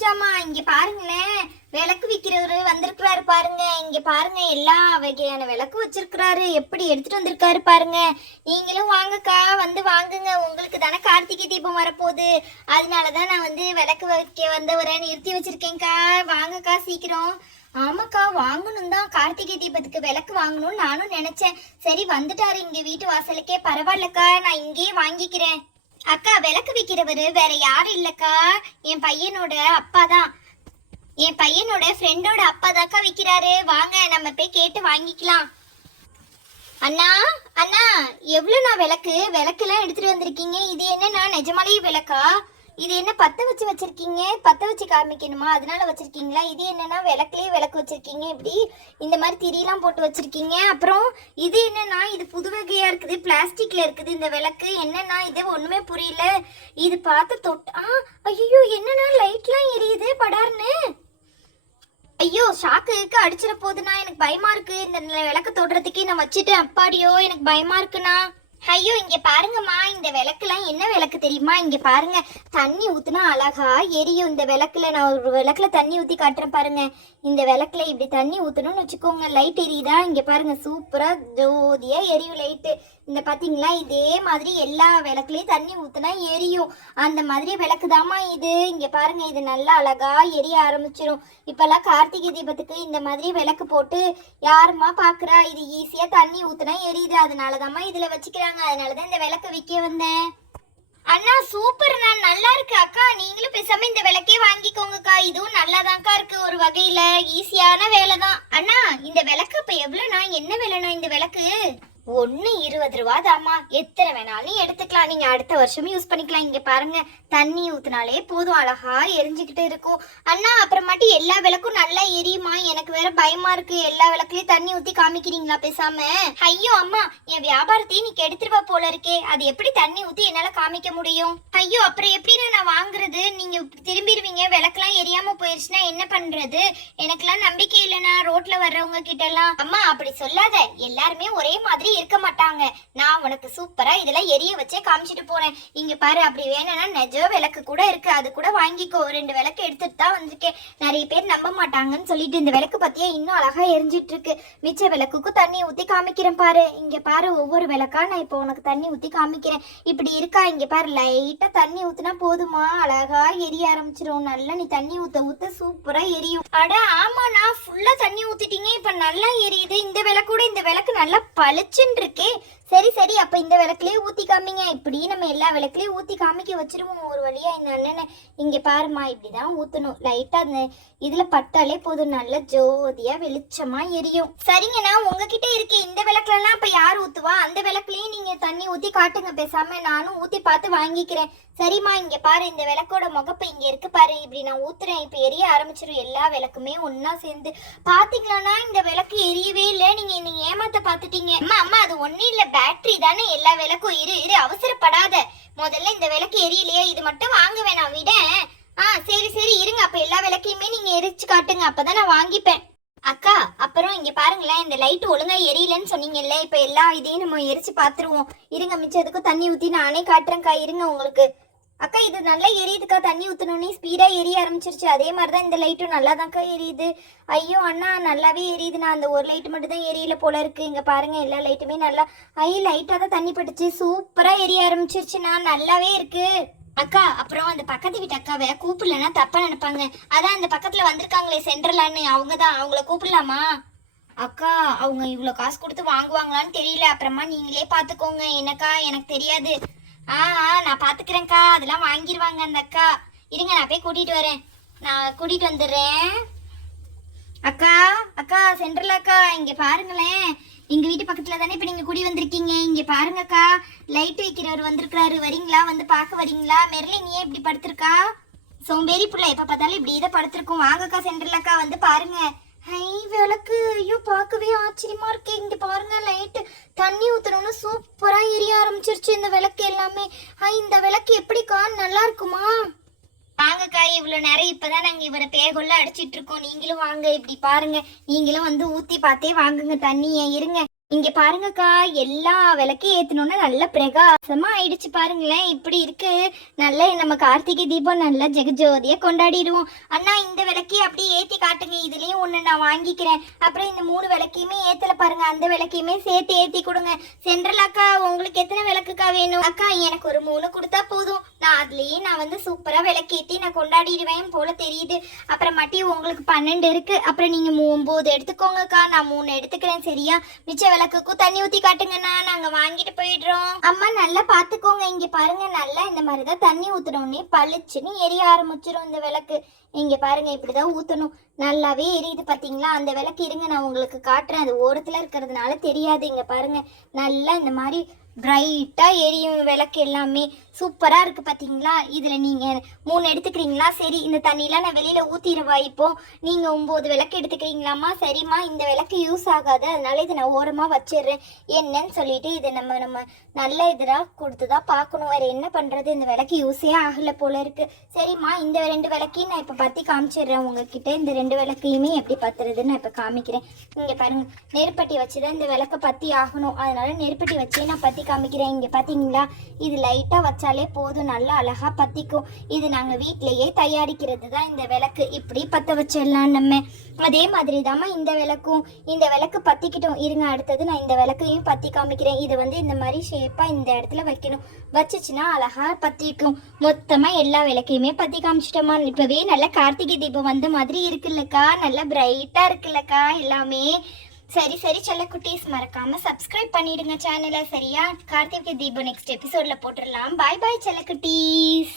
பூஜாமா இங்க பாருங்களேன், விளக்கு விக்கிறவரு வந்திருக்கிறாரு பாருங்க. இங்க பாருங்க, எல்லா வகையான விளக்கு வச்சிருக்கிறாரு. எப்படி எடுத்துட்டு வந்திருக்காரு பாருங்க. நீங்களும் வாங்கக்கா, வந்து வாங்குங்க. உங்களுக்கு தானே கார்த்திகை தீபம் வரப்போகுது, அதனாலதான் நான் வந்து விளக்கு வைக்க வந்தவரை நிறுத்தி வச்சிருக்கேன்க்கா. வாங்கக்கா சீக்கிரம். ஆமாக்கா, வாங்கணும் தான். கார்த்திகை தீபத்துக்கு விளக்கு வாங்கணும்னு நானும் நினைச்சேன். சரி வந்துட்டாரு இங்க வீட்டு வாசலுக்கே. பரவாயில்லக்கா, நான் இங்கேயே வாங்கிக்கிறேன். அக்கா, விளக்கு விற்கிறவரு வேற யாரும் இல்லக்கா, என் பையனோட அப்பா தான். என் பையனோட ஃப்ரெண்டோட அப்பா தாக்கா விற்கிறாரு. வாங்க நம்ம போய் கேட்டு வாங்கிக்கலாம். அண்ணா அண்ணா, எவ்வளோண்ணா விளக்கு? விளக்குலாம் எடுத்துட்டு வந்திருக்கீங்க. இது என்னண்ணா, நிஜமாலேயே விளக்கா? இது என்ன பத்த வச்சு வச்சிருக்கீங்க? பத்த வச்சு காமிக்கணுமா, அதனால வச்சிருக்கீங்களா? இது என்னன்னா விளக்குலயே விளக்கு வச்சிருக்கீங்க, இப்படி இந்த மாதிரி திரியெல்லாம் போட்டு வச்சிருக்கீங்க. அப்புறம் இது என்னன்னா, இது புது வகையா இருக்குது, பிளாஸ்டிக்ல இருக்குது இந்த விளக்கு. என்னன்னா இது ஒண்ணுமே புரியல. இது பார்த்து தொட்டா ஐயோ, என்னன்னா லைட்லாம் எரியுது படார்னு. ஐயோ, ஷாக்கு அடிச்சிட போகுதுண்ணா, எனக்கு பயமா இருக்கு. இந்த விளக்கு தொடுறதுக்கே நான் வச்சுட்டேன். அப்பாடியோ, எனக்கு பயமா இருக்குண்ணா. ஐயோ, இங்க பாருங்கம்மா, இந்த விளக்குலாம் என்ன விளக்கு தெரியுமா? இங்க பாருங்க, தண்ணி ஊத்துனா அழகா எரியும் இந்த விளக்குல. நான் ஒரு விளக்குல தண்ணி ஊத்தி காட்டுறேன் பாருங்க. இந்த விளக்குல இப்படி தண்ணி ஊத்தணும்னு வச்சுக்கோங்க, லைட் எரியுதா? இங்க பாருங்க, சூப்பரா ஜோதியா எரியும் லைட்டு. இந்த பாத்தீங்களா, இதே மாதிரி எல்லா விளக்குலயும் தண்ணி ஊத்துனா எரியும். அந்த மாதிரி விளக்கு தாமா இது. இங்க பாருங்க, இது நல்லா அழகா எரிய ஆரம்பிச்சிடும். இப்பெல்லாம் கார்த்திகை தீபத்துக்கு இந்த மாதிரி விளக்கு போட்டு யாருமா பாக்குறா? இது ஈஸியா தண்ணி ஊத்துனா எரியுது, அதனாலதாம்மா இதுல வச்சுக்கிறாங்க. அதனாலதான் இந்த விளக்கு விற்க வந்தேன். அண்ணா சூப்பர், நான் நல்லா இருக்கு. அக்கா, நீங்களும் பேசாம இந்த விளக்கே வாங்கிக்கோங்கக்கா. இதுவும் நல்லாதான்க்கா இருக்கு, ஒரு வகையில ஈஸியான வேலை தான். அண்ணா, இந்த விளக்கு இப்ப எவ்வளவுண்ணா, என்ன விலைண்ணா இந்த விளக்கு? 1.20 தாமா. எத்தனை வேணாலும் எடுத்துக்கலாம், நீங்க அடுத்த வருஷமும் யூஸ் பண்ணிக்கலாம். இங்க பாருங்க, தண்ணி ஊத்தினாலே போதும், அழகா எரிஞ்சுக்கிட்டு இருக்கும். அண்ணா, அப்புறமாட்டி எல்லா விளக்கும் நல்லா எரியுமா? எனக்கு வேற பயமா இருக்கு. எல்லா விளக்குலயும் தண்ணி ஊத்தி காமிக்கிறீங்களா பேசாம? ஐயோ அம்மா, என் வியாபாரத்தையும் நீ கெடுத்துருவா போல இருக்கே. அது எப்படி தண்ணி ஊத்தி என்னால காமிக்க முடியும்? ஐயோ, அப்புறம் எப்படி நான் வாங்குறது? நீங்க திரும்பிடுவீங்க, விளக்கெல்லாம் எரியாம போயிருச்சுன்னா என்ன பண்றது? எனக்கெல்லாம் நம்பிக்கை இல்லைன்னா ரோட்ல வர்றவங்க கிட்ட எல்லாம். அம்மா அப்படி சொல்லாத, எல்லாருமே ஒரே மாதிரி இருக்க மாட்டாங்க. நான் உனக்கு சூப்பரா இதெல்லாம் எரிய வச்சே காமிச்சிட்டு போறேன். இங்க பாரு, அப்படி வேணும்னா நெஜ விளக்கு கூட இருக்கு, அது கூட வாங்கிக்கோ. 2 விளக்கு எடுத்துட்டு தான் வந்திருக்கேன். நிறைய பேர் நம்ப மாட்டாங்கன்னு சொல்லிட்டு இந்த விளக்கு பத்தியா இன்னும் அழகா எரிஞ்சிட்டு இருக்கு. மிச்ச விளக்குக்கும் தண்ணி ஊத்தி காமிக்கிறேன் பாரு. இங்க பாரு, ஒவ்வொரு விளக்கா நான் இப்போ உனக்கு தண்ணி ஊத்தி காமிக்கிறேன். இப்படி இருக்கா? இங்க பாரு, லைட்டா தண்ணி ஊத்துனா போதுமா, அழகா எரிய ஆரம்பிச்சிரும். நல்லா நீ தண்ணி ஊத்த ஊத்த சூப்பரா எரியும். அட ஆமா, நான் ஃபுல்லா தண்ணி ஊத்திட்டீங்க, இப்ப நல்லா எரியுது. இந்த விளக்கூட, இந்த விளக்கு நல்லா பளிச்சுன்னு இருக்கே. சரி சரி, அப்ப இந்த விளக்குலயே ஊத்தி காமிங்க. இப்படி நம்ம எல்லா விளக்குலயும் ஊத்தி காமிக்க வச்சிருவோம் ஒரு வழியா. இந்த அண்ணன் இங்க பாருமா, இப்படிதான் ஊத்தணும். லைட்டா அந்த இதுல பட்டாலே போதும், நல்ல ஜோதியா வெளிச்சமா எரியும். சரிங்கண்ணா, உங்ககிட்ட இருக்க இந்த விளக்குல எல்லாம் இப்ப யார் ஊத்துவா? அந்த விளக்குலயும் நீங்க தண்ணி ஊத்தி காட்டுங்க பேசாம, நானும் ஊத்தி பார்த்து வாங்கிக்கிறேன். சரிம்மா, இங்க பாரு, இந்த விளக்கோட முகப்பு இங்க இருக்கு பாரு. இப்படி நான் ஊத்துறேன், இப்ப எரிய ஆரம்பிச்சிடும் எல்லா விளக்குமே ஒன்னா சேர்ந்து. பாத்தீங்களாண்ணா, இந்த விளக்கு எரியவே இல்லை. நீங்க ஏமாத்த பாத்துட்டீங்க. அம்மா அம்மா, அது ஒண்ணு இல்ல, பேட்டரி தானே எல்லா விளக்கும். இரு அவசரப்படாத. முதல்ல இந்த விளக்கு எரியலையே, இது மட்டும் வாங்க வேணாம், விட. சரி சரி இருங்க, அப்ப எல்லா விளக்கையுமே நீங்க எரிச்சு காட்டுங்க, அப்பதான் நான் வாங்கிப்பேன். அக்கா, அப்புறம் இங்க பாருங்களேன், இந்த லைட் ஒழுங்கா எரியலன்னு சொன்னீங்கல்ல, இப்ப எல்லா இதையும் நம்ம எரிச்சு பாத்துருவோம். இருங்க, மிச்சத்துக்கும் தண்ணி ஊத்தி நானே காட்டுறேன்க்கா, இருங்க உங்களுக்கு. அக்கா, இது நல்லா எரியுதுக்கா, தண்ணி ஊத்தணுன்னே ஸ்பீடா எரிய ஆரம்பிச்சிருச்சு. அதே மாதிரிதான் இந்த லைட்டும் நல்லா தான்க்கா எரியுது. ஐயோ அண்ணா, நல்லாவே எரியுது. நான் அந்த ஒரு லைட் மட்டும் தான் எரியல போல இருக்கு. இங்க பாருங்க, எல்லா லைட்டுமே நல்லா லைட்டா தான் தண்ணி பட்டுச்சு, சூப்பரா எரிய ஆரம்பிச்சிருச்சுண்ணா, நல்லாவே இருக்கு. அக்கா, அப்புறம் அந்த பக்கத்து வீட்டு அக்காவை கூப்பிடலன்னா தப்பா நினைப்பாங்க. அதான் அந்த பக்கத்துல வந்திருக்காங்களே சென்ட்ரலான்னு, அவங்கதான். அவங்கள கூப்பிடலாமா? அக்கா, அவங்க இவ்வளவு காசு கொடுத்து வாங்குவாங்களான்னு தெரியல, அப்புறமா நீங்களே பாத்துக்கோங்க. என்னக்கா, எனக்கு தெரியாது. நான் பாத்துக்கிறேன்க்கா, அதெல்லாம் வாங்கிடுவாங்க அந்த அக்கா. இருங்க, நான் போய் கூட்டிட்டு வரேன், நான் கூட்டிட்டு வந்துடுறேன். அக்கா அக்கா, சென்ட்ரல் அக்கா, இங்க பாருங்களேன், எங்க வீட்டு பக்கத்துல தானே இப்ப நீங்க குடி வந்திருக்கீங்க. இங்க பாருங்கக்கா, லைட் வைக்கிறவர் வந்திருக்காரு, வரீங்களா? வந்து பார்க்க வரீங்களா? மெர்லின் நீ இப்படி படுத்திருக்கா? சோம்பேறி புள்ள, எப்ப பார்த்தாலும் இப்படி இதை படுத்திருக்கும். வாங்கக்கா சென்ட்ரல் அக்கா, வந்து பாருங்க. விளக்கு, ஐயோ பார்க்கவே ஆச்சரியமா இருக்கு. இங்க பாருங்க, லைட்டு தண்ணி ஊத்தணும்னு சூப்பரா எரிய ஆரம்பிச்சிருச்சு இந்த விளக்கு எல்லாமே. இந்த விளக்கு எப்படிக்கா, நல்லா இருக்குமா? வாங்கக்கா, இவ்வளவு நேரம் இப்பதான் நாங்க இவரை பேகொள்ள அடிச்சிட்டு இருக்கோம். நீங்களும் வாங்க, இப்படி பாருங்க, நீங்களும் வந்து ஊத்தி பார்த்தே வாங்குங்க தண்ணிய. இருங்க. இங்க பாருங்கக்கா, எல்லா விளக்கையும் ஏத்தணும்னா நல்ல பிரகாசமா ஆயிடுச்சு பாருங்களேன். இப்படி இருக்கு. நல்ல நம்ம கார்த்திகை தீபம் நல்லா ஜெகஜோதியா கொண்டாடிடுவோம். அண்ணா இந்த விளக்கையும் அப்படியே ஏத்தி காட்டுங்க. இதுலயும் ஒண்ணு நான் வாங்கிக்கிறேன். அப்புறம் இந்த 3 விளக்கையுமே ஏத்தல பாருங்க, அந்த விளக்கையுமே சேர்த்து ஏத்தி கொடுங்க. சென்ட்ரல் அக்கா, உங்களுக்கு எத்தனை விளக்குக்கா வேணும்? அக்கா எனக்கு ஒரு 3 கொடுத்தா போதும். நான் வந்து சூப்பரா விளக்கேத்தி நான் கொண்டாடிடுவேன் போல தெரியுது. அப்புறம் மட்டி உங்களுக்கு 12 இருக்கு. அப்புறம் நீங்க 9 எடுத்துக்கோங்கக்கா, நான் 3 எடுத்துக்கிறேன். சரியா? மிச்ச விளக்குக்கும் தண்ணி ஊத்தி காட்டுங்கண்ணா, நாங்க வாங்கிட்டு போயிடுறோம். அம்மா நல்லா பாத்துக்கோங்க. இங்க பாருங்க, நல்லா இந்த மாதிரிதான் தண்ணி ஊத்துனோடனே பளிச்சுன்னு எரிய ஆரம்பிச்சிடும் இந்த விளக்கு. இங்க பாருங்க, இப்படிதான் ஊத்தணும். நல்லாவே எரியுது பாத்தீங்களா? அந்த விளக்கு இருங்க, நான் உங்களுக்கு காட்டுறேன். அது ஓரத்துல இருக்கிறதுனால தெரியாது. இங்க பாருங்க, நல்லா இந்த மாதிரி பிரைட்டா எரியும் விளக்கு எல்லாமே. சூப்பரா இருக்கு பாத்தீங்களா? இதுல நீங்க 3 எடுத்துக்கிறீங்களா? சரி, இந்த தண்ணியெல்லாம் நான் வெளியில ஊத்திடுவா. இப்போ நீங்க 9 விளக்கு எடுத்துக்கிறீங்களாமா? சரிம்மா, இந்த விளக்கு யூஸ் ஆகாது, அதனால இதை நான் ஓரமா வச்சிடுறேன். என்னன்னு சொல்லிட்டு இதை நம்ம நல்ல இதா கொடுத்துதான் பார்க்கணும். வேற என்ன பண்றது? இந்த விளக்கு யூஸே ஆகல போல இருக்கு. சரிம்மா, இந்த 2 விளக்கையும் நான் இப்ப பத்தி காமிச்சிடுறேன் உங்ககிட்ட. இந்த 2 விளக்கையுமே எப்படி பத்துறதுன்னு நான் இப்ப காமிக்கிறேன். இங்க பாருங்க, நெருப்பட்டி வச்சுதான் இந்த விளக்க பத்தி ஆகணும். அதனால நெருப்பட்டி வச்சே நான் பத்தி காமிக்கிறேன். இங்க பாத்தீங்களா? இது லைட்டா வச்சாலே போதும், நல்லா அழகா பத்திக்கும். இது நாங்க வீட்லயே தயாரிக்கிறது தான் இந்த விளக்கு. இப்படி பத்த வச்சிடலாம் நம்ம. அதே மாதிரி தாம்மா இந்த விளக்கும். இந்த விளக்கு பத்திக்கிட்டோம். இருங்க, அடுத்தது நான் இந்த விளக்கையும் பத்தி காமிக்கிறேன். இது வந்து இந்த மாதிரி ஷேப்பா இந்த இடத்துல வைக்கணும். வச்சுச்சுன்னா அழகா பத்திக்கும். மொத்தமா எல்லா விளக்கையுமே பத்தி காமிச்சிட்டோமா? இப்பவே நல்ல கார்த்திகை தீபம் வந்த மாதிரி இருக்குல்லக்கா, நல்லா பிரைட்டா இருக்குல்லக்கா எல்லாமே. சரி செல்ல குட்டீஸ், மறக்காம சப்ஸ்கிரைப் பண்ணிடுங்க சேனலை. சரியா? கார்த்திகை தீபம் நெக்ஸ்ட் எபிசோட்ல போட்டுடலாம். பாய் செல்ல குட்டீஸ்.